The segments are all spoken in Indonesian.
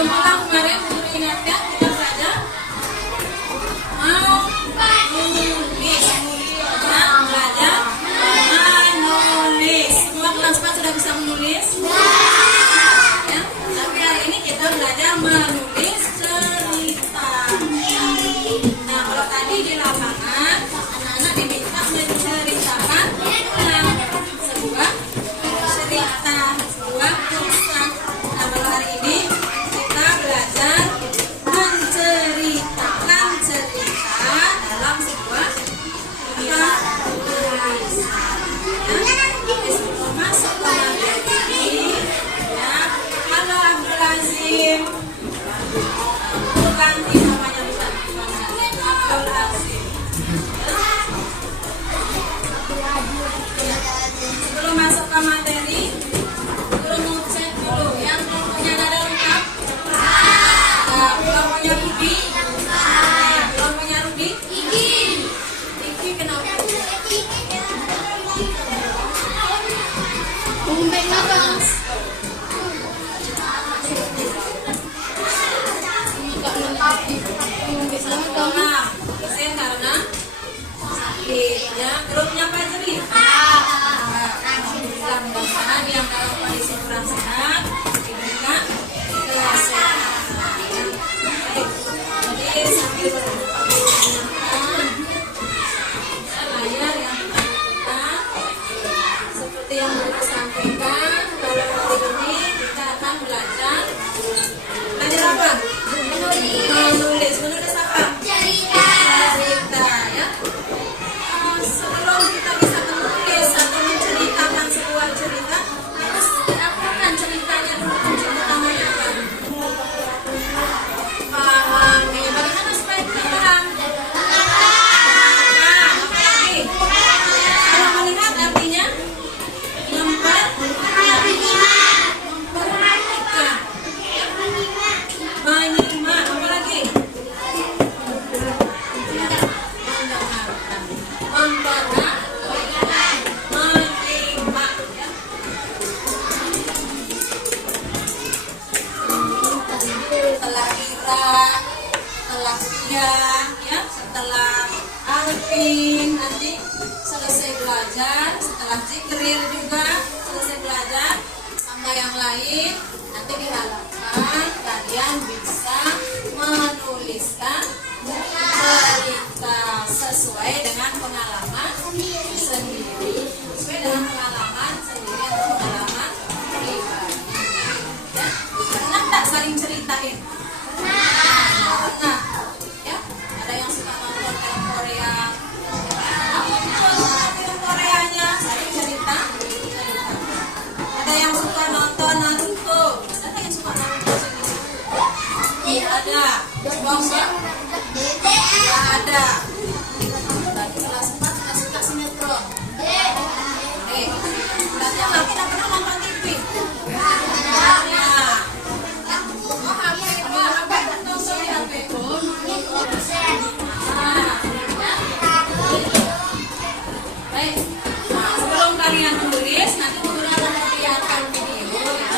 Sebelum pulang kemarin guru ingatkan kita belajar menulis. Ya, belajar menulis. Semua kelas 4 sudah bisa menulis? Ya, tapi hari ini kita belajar menulis cerita. Nah, kalau tadi di lapangan anak-anak diminta menceritakan sebuah cerita, sebuah kisah. Nah, kalau hari ini kita belajar menceritakan cerita dalam sebuah tulisan. Sebelum masuk ke materi ini, ya, halo Abdul Azim. Ganti namanya bukan Abdul Azim. Sebelum masuk ke materi, guru mau cek dulu yang punya nada lengkap. Nah, belum punya Bibi. Belum punya Rudi. Iki kenapa? Umpet nafas. Enggak lengkap. Umpet Nah, dosen karena sakit ya. Grupnya Fajri. Alhamdulillah, mudah-mudahan yang dalam kondisi kurang sehat diberikan kesehatan. Baik, jadi sambil menyiapkan layar yang bersangkutan, seperti yang Guru sampaikan, kalau hari ini kita akan belajar apa? Menulis apa? Cerita ya. Sebelum kita bisa menulis atau menceritakan sebuah cerita, harus diapakan ceritanya dulu, kunci utamanya apa? Paham. Bagaimana supaya kita paham? Nah, apalagi? Kalau melihat artinya memperhatikan, menyimak, apalagi? Setelah Alvin nanti selesai belajar, setelah Jikril juga selesai belajar sama yang lain, nanti diharapkan kalian bisa menuliskan cerita sesuai dengan pengalaman sendiri, sesuai dengan pengalaman sendiri atau pengalaman pribadi. Ya, pernah tak saling ceritain? Nah, ya, ada yang suka nonton film Korea. Film Koreanya saling cerita. Ada yang suka nonton Naruto. Ada yang suka Naruto sendiri? Iya ada. SpongeBob? Tidak ada. Tadi kelas 4 tidak suka sinetron. Berarti yang laki tidak pernah nonton TV. Baik, sebelum kalian menulis, nanti guru akan memperlihatkan video ya.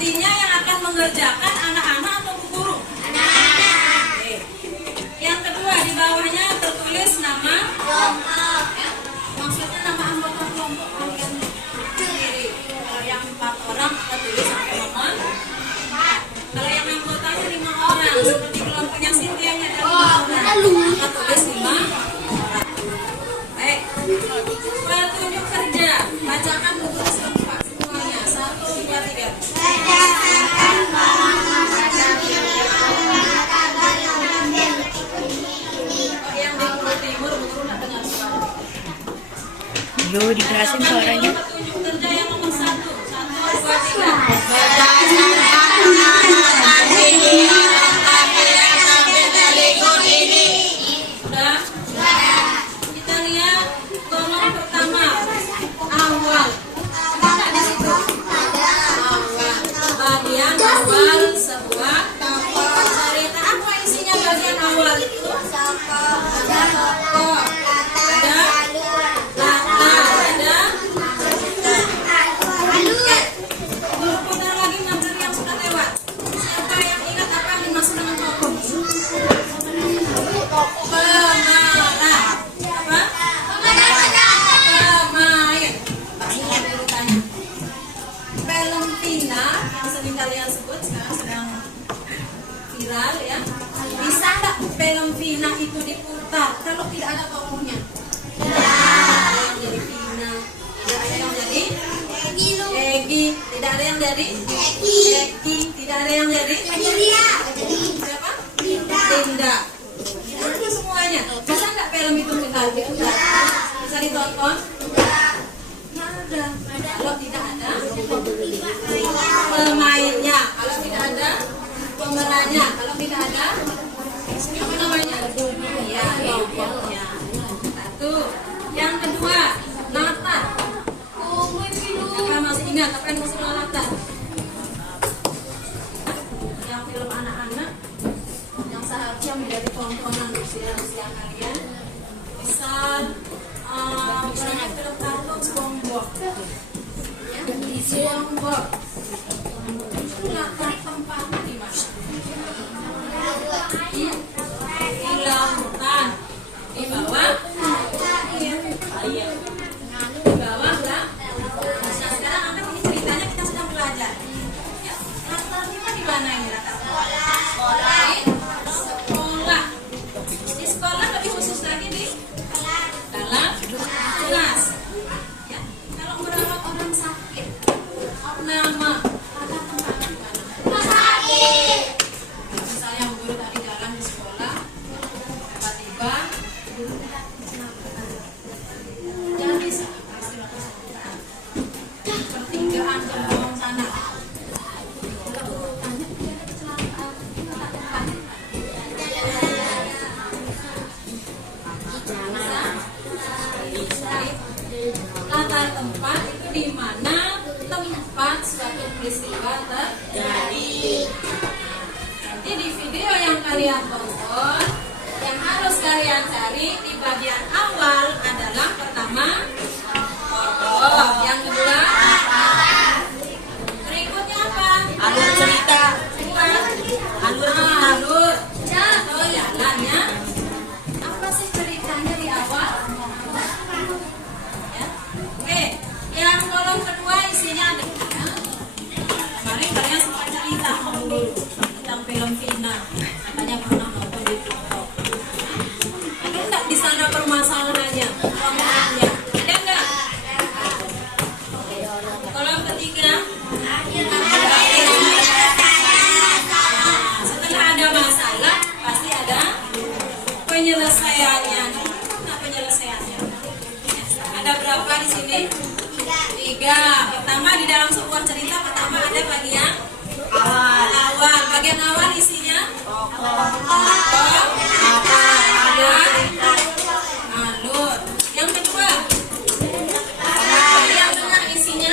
Artinya yang akan mengerjakan anak-anak atau guru? Anak-anak. Oke. Yang kedua di bawahnya tertulis nama kelompok. Ya. Maksudnya nama anggota kelompok kalian sendiri. Kalau yang 4 orang tertulis sampai nama 4. Kalau yang anggotanya 5 orang, seperti kelompoknya Cynthia nya ada 5 orang, maka tulis 5 orang. Baik. Petunjuk kerja. Bacakan buku sempat semuanya. 1, 2, 3. Yang di Pulau Timur, guru nggak dengar suara. Yo, dijelasin suaranya. Petunjuk kerja yang nomor 1. 1, 2, 3. Sudah? Kita lihat kolom pertama. Awal. Ada di situ? Awal. Bagian awal sebuah cerita. Apa isinya bagian awal itu? Ada tokoh. Ada latar. Ada guru putar lagi materi yang sudah lewat. Siapa yang ingat apa yang dimaksud dengan tokoh? Pemeran. Apa? Pemain. Baik, dulu tanya. Film Tina yang sering kalian sebut sekarang sedang viral ya. Bisa nggak film Tina itu diputar kalau tidak ada tokohnya? Tidak ada yang jadi Tina, tidak ada yang jadi Egi, tidak ada yang jadi Eki, tidak ada yang jadi siapa? Tinda. Itu semuanya. Bisa nggak film itu kita diputar? Bisa ditonton? Nggak ada. Kalau tidak ada pemainnya, kalau tidak ada pemerannya, kalau tidak ada apa namanya? Ya, tokohnya. Satu. Yang kedua, latar. Siapa masih ingat apa yang dimaksud latar? Yang film anak-anak yang seharusnya menjadi tontonan usia kalian. Misal banyak film kartun SpongeBob. Ya, SpongeBob. Itu latar tempatnya di mana? Di lautan. Di bawah air. Di bawah lah. Nah, sekarang akan ini ceritanya kita sedang belajar. Ya, latarnya di mana ini latar? Sekolah. Sekolah. Di sekolah lebih khusus lagi di dalam kelas. Ya, kalau merawat orang sakit, nama ada tempatnya di mana? Misalnya guru tadi jalan di sekolah, tiba-tiba guru tidak kecelakaan. Jadi istilah kecelakaan. Pertigaan Gembong sana. Kalau guru tanya dia ada kecelakaan, tempat. Latar tempat itu di mana tempat suatu peristiwa terjadi. Nanti di video yang kalian tonton, yang harus kalian cari di bagian awal adalah pertama tokoh, yang kedua berikutnya apa? Alur cerita. Kedua, Alur cerita. alur atau jalannya. Apa sih ceritanya di awal? Ya. Oke, yang kolom kedua isinya ada. Ya. Kemarin kalian sempat cerita dulu tentang film Vina. Katanya pernah nonton di TikTok. Ada nggak di sana permasalahannya? Pemahamannya? Ada nggak? Kolom ketiga. Setelah ada masalah, pasti ada penyelesaiannya. Nah, penyelesaiannya. Ada berapa di sini? 3. Pertama di dalam sebuah cerita pertama ada bagian awal. Bagian awal isinya tokoh, ada alur. Yang kedua, yang tengah isinya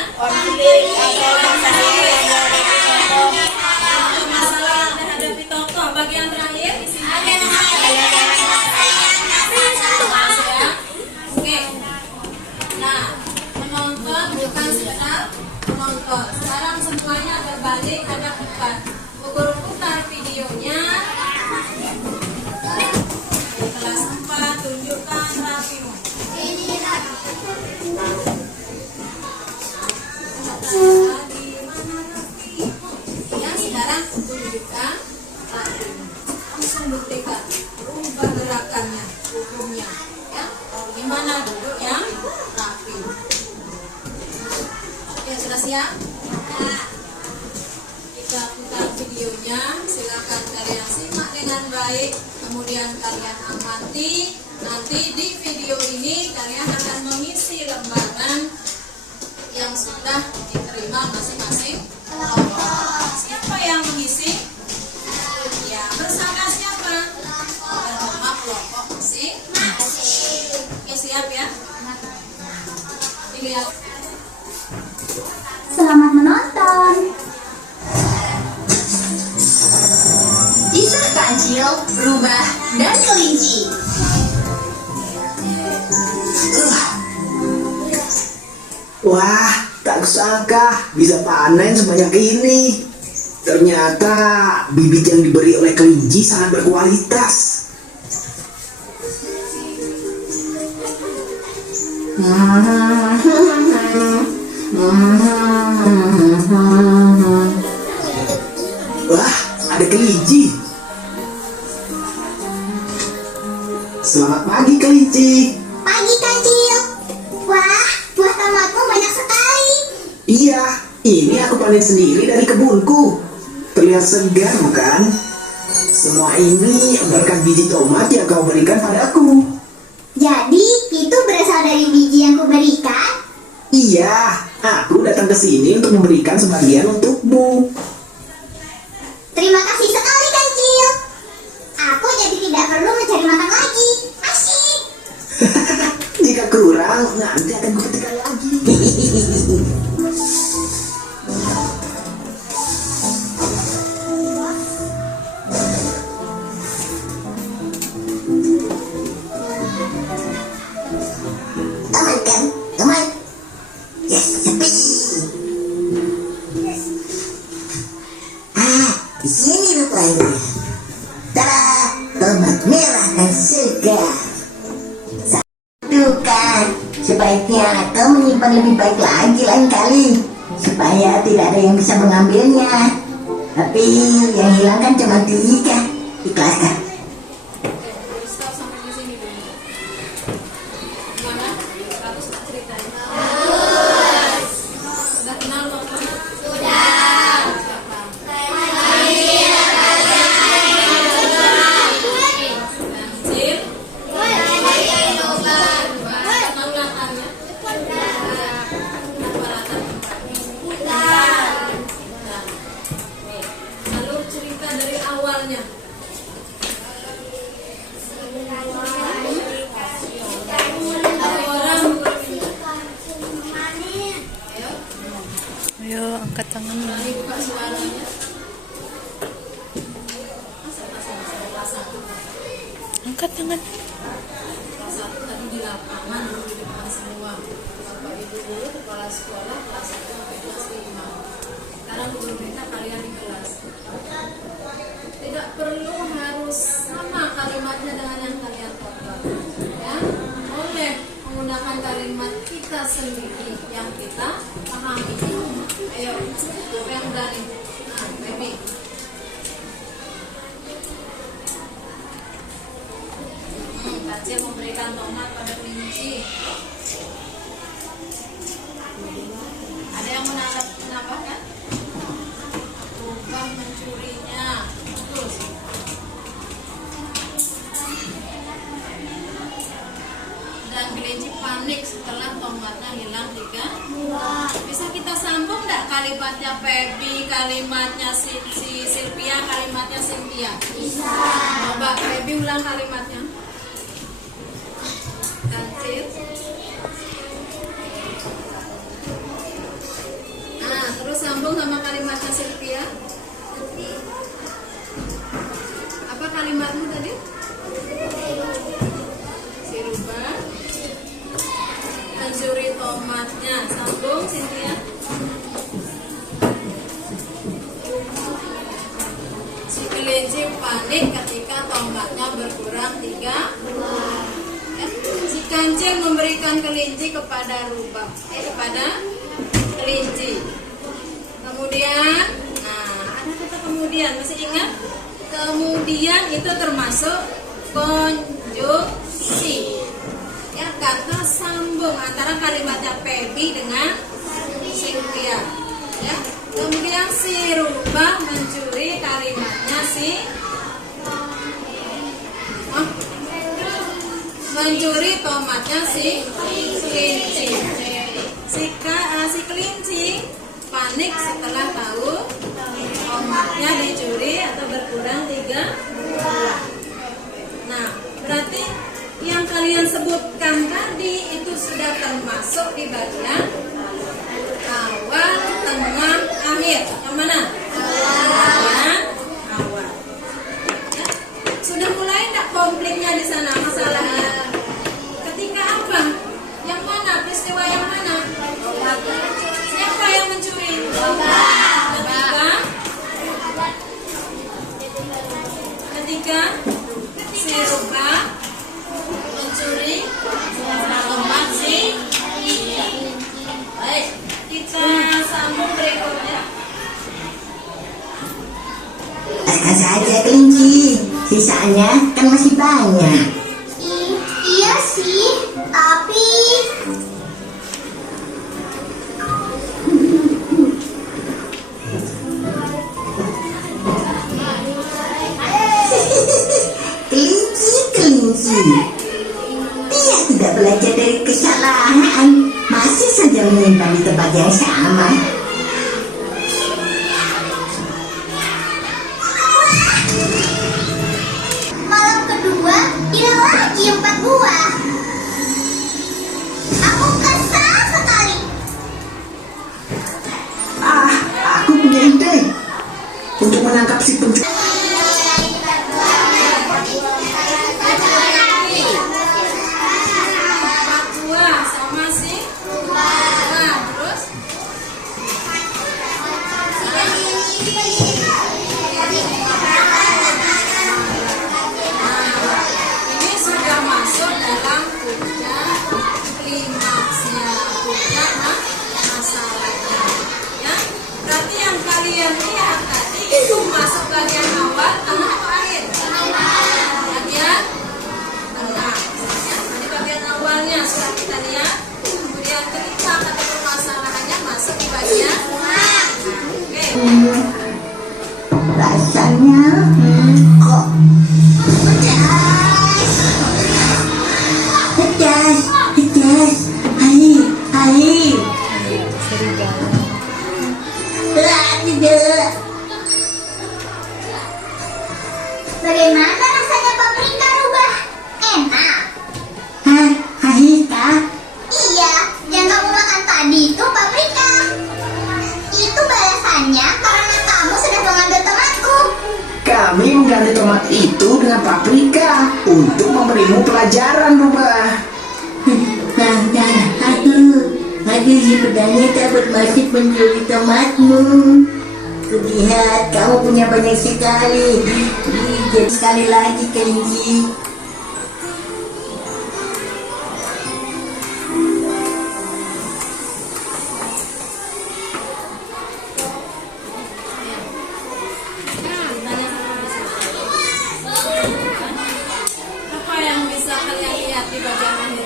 masalah yang dihadapi tokoh. Bagian terakhir isinya oke. Nah, menonton bukan sekedar menonton. Sekarang semuanya berbalik hadap depan. Guru putar videonya. Kelas 4 tunjukkan rapimu. Ya, sekarang tunjukkan rapimu. Langsung buktikan rubah gerakannya, hukumnya. Ya, gimana duduk yang rapi. Ya, sudah siap? Kita putar videonya, silakan kalian simak dengan baik, kemudian kalian amati. Nanti di video ini kalian akan mengisi lembaran yang sudah diterima masing-masing kelompok. Siapa yang mengisi? Ya, bersama siapa? Bersama kelompok masing-masing. Oke, siap ya? Dilihat. Selamat menonton. Kisah kancil, rubah, dan kelinci. Wah, tak kusangka bisa panen sebanyak ini. Ternyata bibit yang diberi oleh kelinci sangat berkualitas. Wah, ada kelinci. Selamat pagi, kelinci. Pagi kancil. Wah, buah tomatmu banyak sekali. Iya, ini aku panen sendiri dari kebunku. Terlihat segar, bukan? Semua ini berkat biji tomat yang kau berikan padaku. Jadi, itu berasal dari biji yang kuberikan? Iya, aku datang ke sini untuk memberikan sebagian untukmu. Terima kasih sekali kancil. Aku jadi tidak perlu mencari makan lagi. Asyik. Jika kurang, nanti akan kupetikkan lagi. Aman kan? Aman. Yes, sepi. Di sini rupanya. Tada, tomat merah dan segar. Satu kan, sebaiknya kau menyimpan lebih baik lagi lain kali, supaya tidak ada yang bisa mengambilnya. Tapi yang hilang kan cuma 3. Ikhlaskan. Stop sampai di sini dulu. Gimana? Bagus tak ceritanya? Sudah kenal tokohnya? Sudah. Siapa? Kancil. Senang latarnya? Apa latar tempatnya? Nah, nih, alur cerita dari awalnya. Ada orang ayo Ayo, angkat tangannya. dibuka suaranya. Angkat tangan. Kelas 1 tadi di lapangan dulu di depan semua. Bapak Ibu guru kepala sekolah kelas 1 sampai kelas 5. Sekarang guru minta kalian di kelas. Tidak perlu harus sama kalimatnya dengan yang kalian tonton. Ya, boleh menggunakan kalimat kita sendiri yang kita pahami. Ayo, siapa yang berani? Nah, baby. Kancil memberikan tomat pada kelinci. Ada yang menambahkan? Rubah mencurinya. Terus. Dan kelinci panik setelah tomatnya hilang 3. Bisa kita sambung nggak kalimatnya Feby, kalimatnya si Sylvia, kalimatnya Cynthia? Bisa. Coba Feby ulang kalimatnya. Kancil. Nah, terus sambung sama kalimatnya Sylvia. Apa kalimatmu tadi? Sirubah. Mencuri tomatnya. Sambung Cynthia. panik ketika tomatnya berkurang 3 buah. Ya. Si kancil memberikan kelinci kepada rubah, kepada kelinci. Kemudian, nah ada kata kemudian, masih ingat? Kemudian itu termasuk konjungsi. Ya, kata sambung antara kalimatnya Pebi dengan Sylvia. Ya, kemudian si rubah mencuri kalimatnya mencuri tomatnya si kelinci. Si kelinci panik setelah tahu tomatnya dicuri atau berkurang 3 buah. Nah, berarti yang kalian sebutkan tadi itu sudah termasuk di bagian awal, tengah, akhir. Yang mana? Bagian awal. Ya. Sudah mulai tidak konfliknya di sana masalahnya? Ketika apa? Yang mana? Peristiwa yang mana? Siapa yang mencuri? Ketika si rubah mencuri tomat si. Baik, kita sambung berikutnya. Makan saja kelinci, sisanya kan masih banyak. Iya sih, tapi Kelinci, dia tidak belajar dari kesalahan, masih saja menyimpan di tempat yang sama. malam kedua hilang lagi 4 buah. Aku kesal sekali. Aku punya ide untuk menangkap si pencuri. 4 buah sama si. Nah, terus ini sudah masuk dalam puncak klimaksnya, puncak masalahnya. Ya, berarti yang kalian lihat tadi itu masuk bagian awal, tengah atau akhir? Bagian tengah. Ya, di bagian awalnya sudah kita lihat. Kemudian cerita atau permasalahannya masuk di bagian tengah. Oke. Rasanya kok pedas, hai. Serigala. Tidak. Bagaimana rasanya paprika rubah? Enak. Hai kak. Iya, yang kamu makan tadi itu paprika. Itu balasannya karena kamu sudah mengambil tomatku. Kami mengganti tomat itu dengan paprika untuk memberimu pelajaran, rubah. Aduh, sebenarnya tak bermaksud mencuri tomatmu. Kulihat kamu punya banyak sekali. Jadi sekali lagi kelinci. Apa yang bisa kalian lihat di bagian akhir?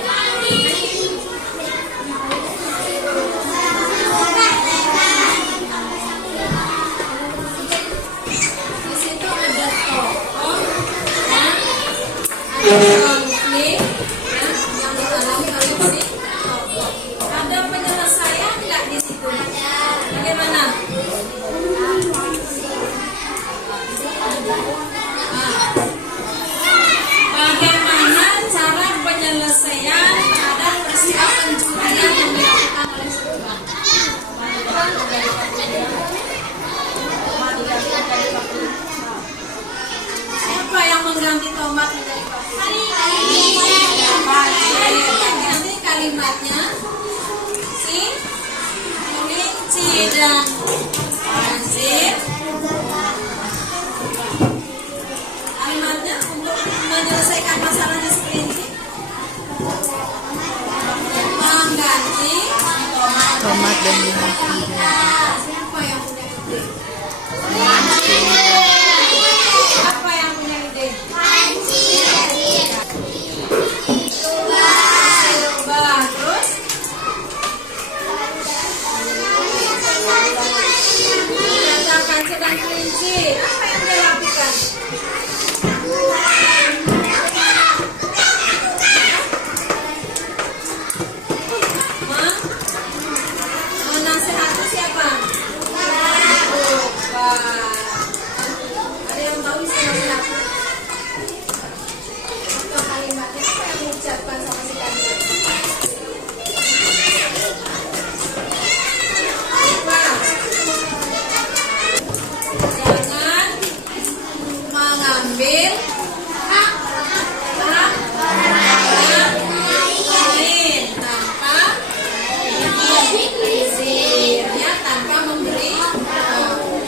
Di situ ada tokoh dan dan 53. Siapa yang punya ide? Apa yang punya ide? Coba terus. Katakan sedang kelinci. Apa yang dia lakukan? Menasehati siapa? Lupa. Ada yang tahu istilah menasehati? Atau kalimatnya apa yang mengucapkan sama si kancil? Lupa. Jangan mengambil hak orang lain tanpa memberi tahu.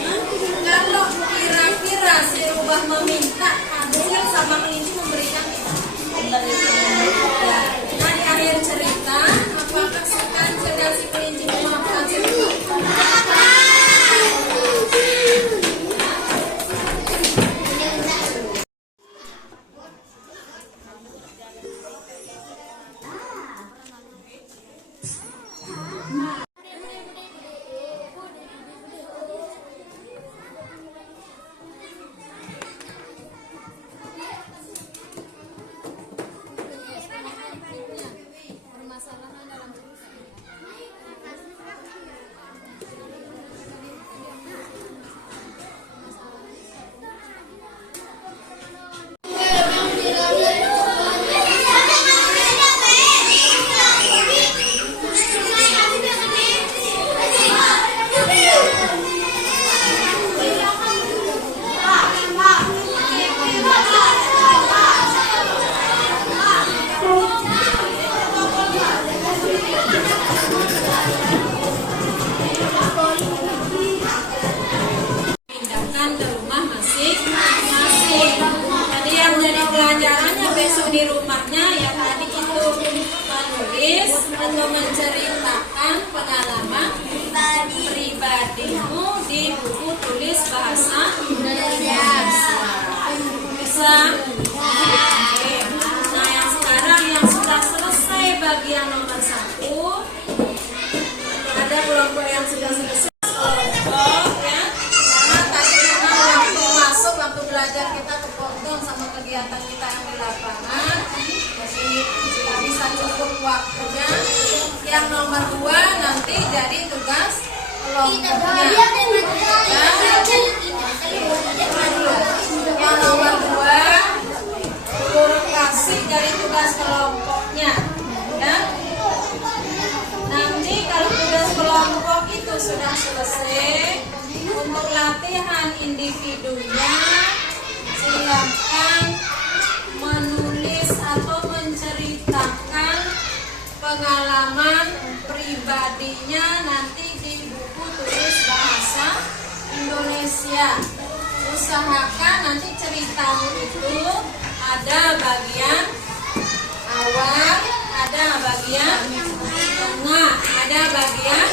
Kalau kira-kira si rubah meminta kancil sama kelinci memberikan nah di akhir cerita apakah si kancil dan si kelinci memaafkan si rubah? Pindahkan ke rumah masing-masing. Jadi yang jadi pelajarannya besok di rumahnya ya tadi itu menulis atau menceritakan pengalaman pribadimu di buku tulis bahasa Indonesia. Bisa? Oke. Nah yang sekarang yang sudah selesai bagian nomor 1, ada kelompok yang sudah selesai. Waktu belajar kita kepotong sama kegiatan kita yang di lapangan, jadi tidak bisa cukup waktunya. Yang nomor 2 nanti jadi tugas kelompoknya. Yang nomor 2 guru kasih dari tugas kelompoknya, ya. Nanti kalau tugas kelompok itu sudah selesai, untuk latihan individunya silakan menulis atau menceritakan pengalaman pribadinya nanti di buku tulis bahasa Indonesia. Usahakan nanti ceritamu itu ada bagian awal, ada bagian tengah, ada bagian